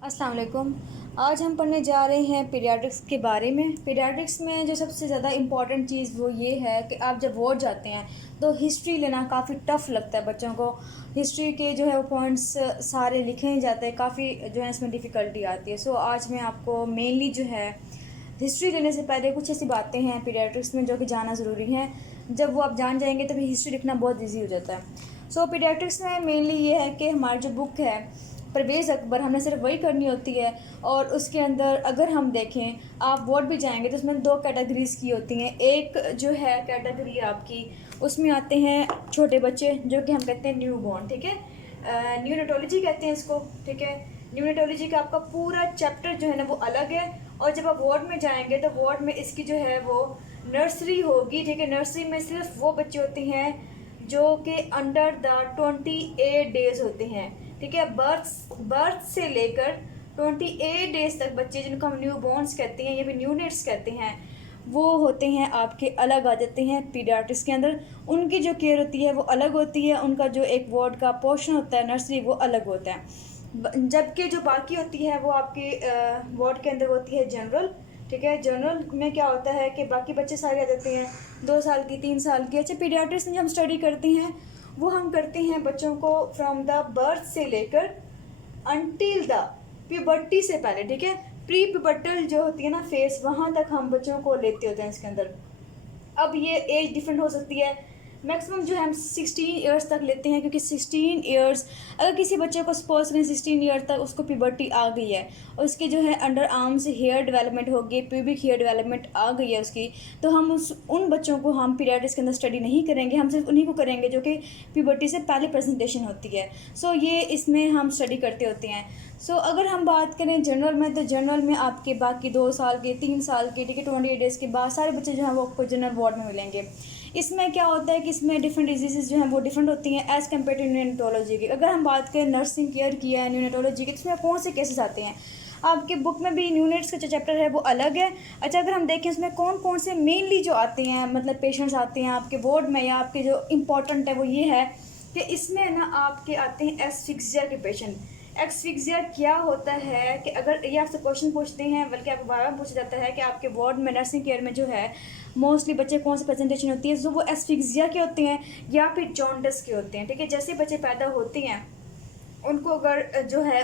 अस्सलाम वालेकुम। आज हम पढ़ने जा रहे हैं पीडियाट्रिक्स के बारे में। पीडियाट्रिक्स में जो सबसे ज़्यादा इम्पॉर्टेंट चीज़ वो ये है कि आप जब वार्ड जाते हैं तो हिस्ट्री लेना काफ़ी टफ़ लगता है बच्चों को। हिस्ट्री के जो है वो पॉइंट्स सारे लिखे नहीं जाते हैं, काफ़ी जो है इसमें डिफ़िकल्टी आती है। सो आज मैं आपको मेनली जो है हिस्ट्री लेने से पहले कुछ ऐसी बातें हैं पीडियाट्रिक्स में जो कि जानना ज़रूरी है। जब वो आप जान जाएंगे तभी हिस्ट्री लिखना बहुत ईजी हो जाता है। सो पीडियाट्रिक्स में मेनली ये है कि हमारी जो बुक है परवेज़ अकबर, हमने सिर्फ वही करनी होती है। और उसके अंदर अगर हम देखें, आप वार्ड भी जाएंगे तो उसमें दो कैटेगरीज़ की होती हैं। एक जो है कैटेगरी आपकी, उसमें आते हैं छोटे बच्चे जो कि हम कहते हैं न्यू बॉर्न, ठीक है। न्यूनेटोलॉजी कहते हैं इसको, ठीक है। न्यूनेटोलॉजी का आपका पूरा चैप्टर जो है ना वो अलग है। और जब आप वार्ड में जाएंगे तो वार्ड में इसकी जो है वो नर्सरी होगी, ठीक है। नर्सरी में सिर्फ वो बच्चे होते हैं जो कि अंडर द 28 डेज़ होते हैं, ठीक है। बर्थ से लेकर 28 डेज तक बच्चे, जिनको हम न्यू बॉर्न्स कहते हैं या फिर न्यू नेट्स कहते हैं, वो होते हैं आपके अलग आ जाते हैं पीडियाट्रिक्स के अंदर। उनकी जो केयर होती है वो अलग होती है, उनका जो एक वार्ड का पोर्शन होता है नर्सरी वो अलग होता है। जबकि जो बाकी होती है वो आपके वार्ड के अंदर होती है जनरल, ठीक है। जनरल में क्या होता है कि बाकी बच्चे सारे आ जाते हैं 2 साल की, 3 साल की। अच्छा, पीडियाट्रिक्स में जो हम स्टडी करते हैं वो हम करते हैं बच्चों को फ्रॉम द बर्थ से लेकर अनटिल द प्यूबर्टी से पहले, ठीक है। प्री प्यूबर्टल जो होती है ना फेस, वहाँ तक हम बच्चों को लेते होते हैं इसके अंदर। अब ये एज डिफरेंट हो सकती है। मैक्सिमम जो है हम 16 ईयर्स तक लेते हैं, क्योंकि 16 ईयर्स अगर किसी बच्चे को सपोज करें 16 ईयर तक उसको प्यूबर्टी आ गई है और उसके जो है अंडर आर्म्स हेयर डेवलपमेंट हो गई, प्यूबिक हेयर डेवलपमेंट आ गई है उसकी, तो हम उन बच्चों को हम पीडियाट्रिक्स के अंदर स्टडी नहीं करेंगे। हम सिर्फ उन्हीं को करेंगे जो कि प्यूबर्टी से पहले प्रेजेंटेशन होती है। सो ये इसमें हम स्टडी करते होते हैं। सो अगर हम बात करें जनरल में, तो जनरल में आपके बाकी 2 साल के, 3 साल के, ठीक है, 28 डेज़ के बाद सारे बच्चे जो हैं वो आपको जनरल वार्ड में मिलेंगे। इसमें क्या होता है कि इसमें डिफरेंट डिजीज़ जो हैं वो डिफरेंट होती हैं एज़ कम्पेयर टू न्यूनेटोलॉजी की। अगर हम बात करें नर्सिंग केयर की है न्यूनेटोलॉजी की, तो इसमें कौन से केसेस आते हैं? आपके बुक में भी न्यूनेट्स का जो चैप्टर है वो अलग है। अच्छा, अगर हम देखें उसमें कौन कौन से मेनली जो आते हैं, मतलब पेशेंट्स आते हैं आपके वार्ड में या आपके जो इम्पोर्टेंट है वो ये है कि इसमें ना आपके आते हैं एस्फिक्सिया के पेशेंट। एक्सफिक्सिया क्या होता है कि अगर ये आपसे क्वेश्चन पूछते हैं, बल्कि आपको बार बार पूछा जाता है कि आपके वार्ड में नर्सिंग केयर में जो है मोस्टली बच्चे कौन सी प्रेजेंटेशन होती है, जो वो एस्फिक्सिया के होते हैं या फिर जॉन्डिस के होते हैं, ठीक है। जैसे बच्चे पैदा होते हैं उनको अगर जो है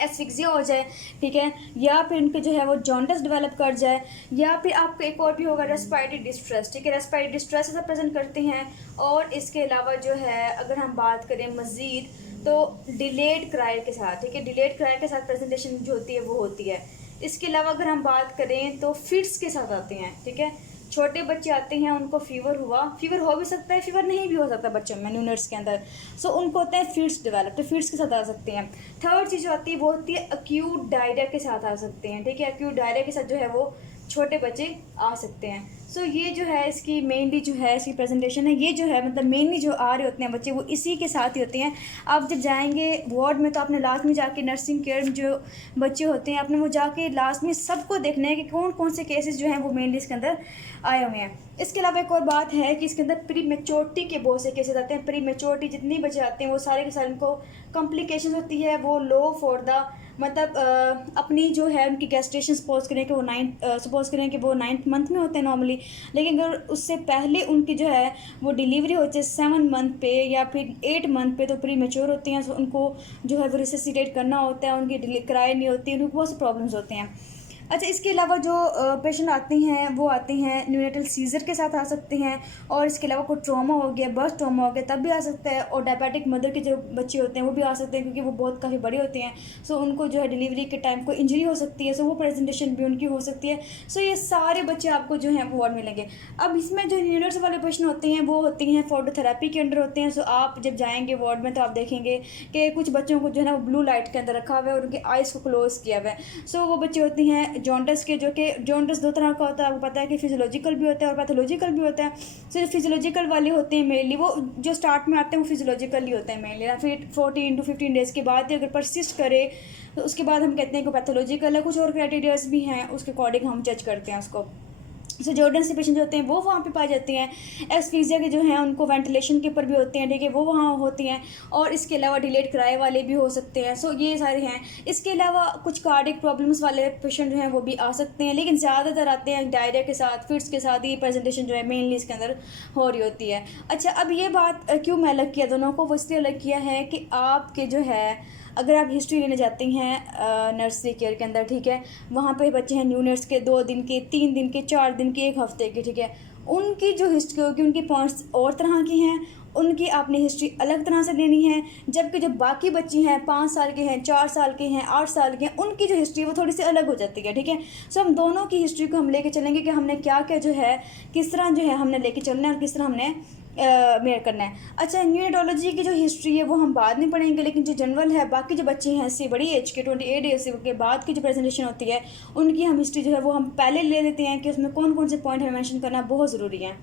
एस्फिक्सिया हो जाए, ठीक है, या फिर उनके जो है वो जॉन्डिस डेवलप कर जाए, या फिर आपको एक और भी होगा रेस्पिरेटरी डिस्ट्रेस, ठीक है। रेस्पिरेटरी डिस्ट्रेस ऐसा प्रेजेंट करते हैं। और इसके अलावा जो है अगर हम बात करें मज़ीद तो डिलेड क्रायर के साथ, ठीक है, डिलेड क्रायर के साथ प्रेजेंटेशन जो होती है वो होती है। इसके अलावा अगर हम बात करें तो फिट्स के साथ आते हैं, ठीक है। छोटे बच्चे आते हैं, उनको फीवर हुआ, फीवर हो भी सकता है, फीवर नहीं भी हो सकता बच्चों में न्यूनर्स के अंदर। सो उनको होते हैं फिट्स डेवलप, तो फिट्स के साथ आ सकते हैं। थर्ड चीज़ जो आती है वो होती है अक्यूट डायरिया के साथ आ सकते हैं, ठीक है। अक्यूट डायरिया के साथ जो है वो छोटे बच्चे आ सकते हैं। सो ये जो है इसकी मेनली जो है इसकी प्रेजेंटेशन है, ये जो है मतलब मेनली जो आ रहे होते हैं बच्चे वो इसी के साथ ही होते हैं। आप जब जाएंगे वार्ड में तो आपने लास्ट में जाके नर्सिंग केयर में जो बच्चे होते हैं आपने वो जाके लास्ट में सबको देखना है कि कौन कौन से केसेस जो हैं वो मेनली इसके अंदर आए हुए हैं। इसके अलावा एक और बात है कि इसके अंदर प्री मेच्योरिटी के बहुत से केसेस आते हैं। प्री मेच्योरिटी जितनी बच्चे आते हैं वो सारे के सारे उनको कॉम्प्लिकेशन होती है, वो लो फॉर द मतलब अपनी जो है उनकी गैस्ट्रेशन सपोज करें कि वो 9th मंथ में होते हैं नॉर्मली, लेकिन अगर उससे पहले उनकी जो है वो डिलीवरी होती है 7 मंथ पे या फिर 8 मंथ पे, तो प्री मेच्योर होती हैं। तो उनको जो है वो रिससिटेट करना होता है, उनकी क्राई नहीं होती, उनको बहुत से प्रॉब्लम्स होते हैं। अच्छा, इसके अलावा जो पेशेंट आते हैं वो आते हैं न्यूनेटल सीजर के साथ आ सकते हैं। और इसके अलावा कोई ट्रॉमा हो गया, बर्थ ट्रॉमा हो गया तब भी आ सकता है। और डायबिटिक मदर के जो बच्चे होते हैं वो भी आ सकते हैं, क्योंकि वो बहुत काफ़ी बड़े होते हैं। सो उनको जो है डिलीवरी के टाइम कोई इंजरी हो सकती है, सो वो प्रेजेंटेशन भी उनकी हो सकती है। सो ये सारे बच्चे आपको जो हैं वो वार्ड मिलेंगे। अब इसमें जो न्यूनेट्स वाले पेशेंट होते हैं वो होती हैं फोटोथेरेपी के अंडर होते हैं। सो आप जब जाएंगे वार्ड में तो आप देखेंगे कि कुछ बच्चों को जो है ना वो ब्लू लाइट के अंदर रखा हुआ है और उनके आइज़ को क्लोज किया हुआ है। सो वो बच्चे होते हैं जॉन्डिस के, जो कि जॉन्डिस 2 तरह का होता है, आपको पता है कि फिजियोलॉजिकल भी होता है और पैथोलॉजिकल भी होता है। सो जो फिजियोलॉजिकल वाले होते हैं मेनली वो जो स्टार्ट में आते हैं वो फिजियोलॉजिकल ही होते हैं मेनली, या फिर 14 to 15 डेज़ के बाद अगर परसिस्ट करे तो उसके बाद हम कहते हैं कि पैथोलॉजिकल है। कुछ और क्राइटेरियाज भी हैं, उसके अकॉर्डिंग हम जज करते हैं उसको। सो जॉर्डन से पेशेंट जो होते हैं वो वहाँ पे पाए जाते हैं। एस्फीजिया के जो हैं उनको वेंटिलेशन के ऊपर भी होते हैं, ठीक है, वो वहाँ होती हैं। और इसके अलावा डिलेड किराए वाले भी हो सकते हैं। सो ये सारे हैं। इसके अलावा कुछ कार्डिक प्रॉब्लम्स वाले पेशेंट जो हैं वो भी आ सकते हैं, लेकिन ज़्यादातर आते हैं डायरिया के साथ, फिट्स के साथ। ये प्रेजेंटेशन जो है मेनली इसके अंदर हो रही होती है। अच्छा, अब ये बात क्यों मैं अलग किया दोनों को, वो इसलिए अलग किया है कि आपके जो है अगर आप हिस्ट्री लेने जाती हैं नर्सरी केयर के अंदर, ठीक है, वहाँ पे बच्चे हैं न्यू नर्स के, 2 दिन के, 3 दिन के, 4 दिन के, 1 हफ्ते के, ठीक है, उनकी जो हिस्ट्री होगी, उनकी पॉइंट्स और तरह की हैं, उनकी आपने हिस्ट्री अलग तरह से लेनी है। जबकि जो बाकी बच्ची हैं 5 साल के हैं, 4 साल के हैं, 8 साल के हैं, उनकी जो हिस्ट्री है वो थोड़ी सी अलग हो जाती है, ठीक है। सो हम दोनों की हिस्ट्री को हम लेके चलेंगे कि हमने क्या क्या जो है, किस तरह जो है हमने लेके चलना है और किस तरह हमने मेयर करना है। अच्छा, न्यूरोलॉजी की जो हिस्ट्री है वो हम बाद में पढ़ेंगे, लेकिन जो जनरल है, बाकी जो बच्चे हैं इससे बड़ी एज के 28 एज के बाद की जो प्रेजेंटेशन होती है, उनकी हम हिस्ट्री जो है वो हम पहले ले लेते हैं कि उसमें कौन कौन से पॉइंट हमें मेंशन करना बहुत ज़रूरी है।